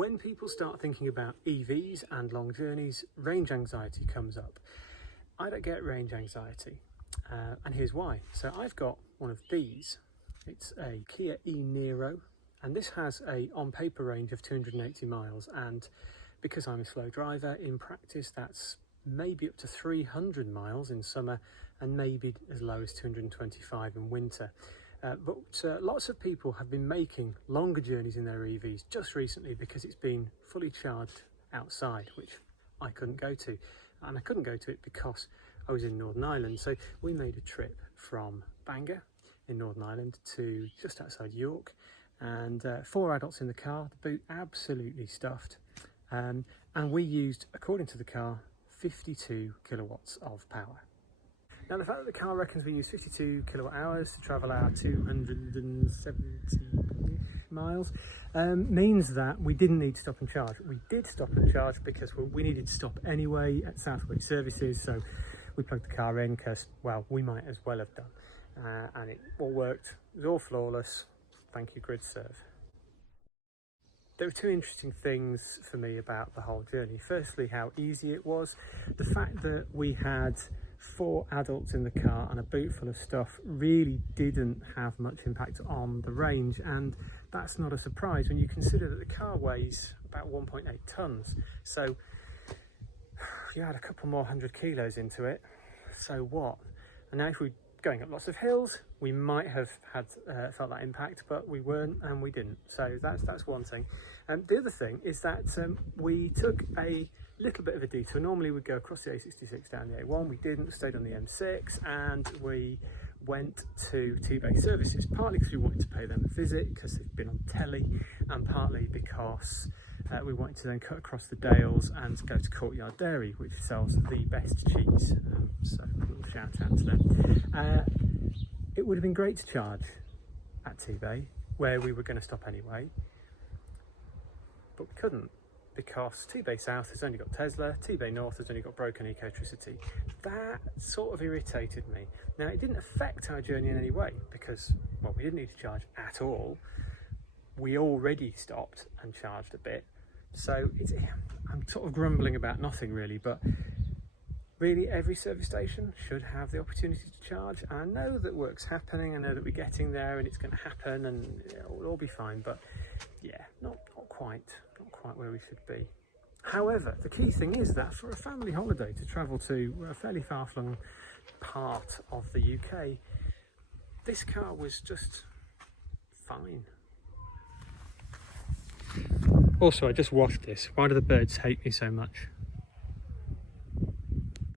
When people start thinking about EVs and long journeys, range anxiety comes up. I don't get range anxiety, and here's why. So I've got one of these. It's a Kia e-Niro, and this has a on-paper range of 280 miles, and because I'm a slow driver, in practice that's maybe up to 300 miles in summer and maybe as low as 225 in winter. But lots of people have been making longer journeys in their EVs just recently because it's been fully charged outside, which I couldn't go to. And I couldn't go to it because I was in Northern Ireland. So we made a trip from Bangor in Northern Ireland to just outside York, and 4 adults in the car, the boot absolutely stuffed. And we used, according to the car, 52 kilowatts of power. Now, the fact that the car reckons we use 52 kilowatt hours to travel our 270 miles means that we didn't need to stop and charge. We did stop and charge because we needed to stop anyway at Southwick Services, so we plugged the car in because, well, we might as well have done. And it all worked. It was all flawless. Thank you, GridServe. There were 2 interesting things for me about the whole journey. Firstly, how easy it was. The fact that we had 4 adults in the car and a boot full of stuff really didn't have much impact on the range, and that's not a surprise when you consider that the car weighs about 1.8 tons. So you add a couple more 100 kilos into it, so what? And now if we're going up lots of hills, we might have had felt that impact, but we weren't and we didn't. So that's one thing. The other thing is that we took a little bit of a detour. Normally we'd go across the A66 down the A1. We didn't, stayed on the M6, and we went to T-Bay Services, partly because we wanted to pay them a visit because they've been on telly, and partly because we wanted to then cut across the Dales and go to Courtyard Dairy, which sells the best cheese. So a little shout out to them. It would have been great to charge at T-Bay, where we were going to stop anyway, but we couldn't, because T-Bay South has only got Tesla, T-Bay North has only got Broken Ecotricity. That sort of irritated me. Now, it didn't affect our journey in any way because, well, we didn't need to charge at all. We already stopped and charged a bit. So I'm sort of grumbling about nothing really, but really every service station should have the opportunity to charge. And I know that work's happening, I know that we're getting there and it's going to happen and it'll all be fine, but yeah, not quite where we should be. However, the key thing is that for a family holiday to travel to a fairly far-flung part of the UK, this car was just fine. Also, I just washed this. Why do the birds hate me so much?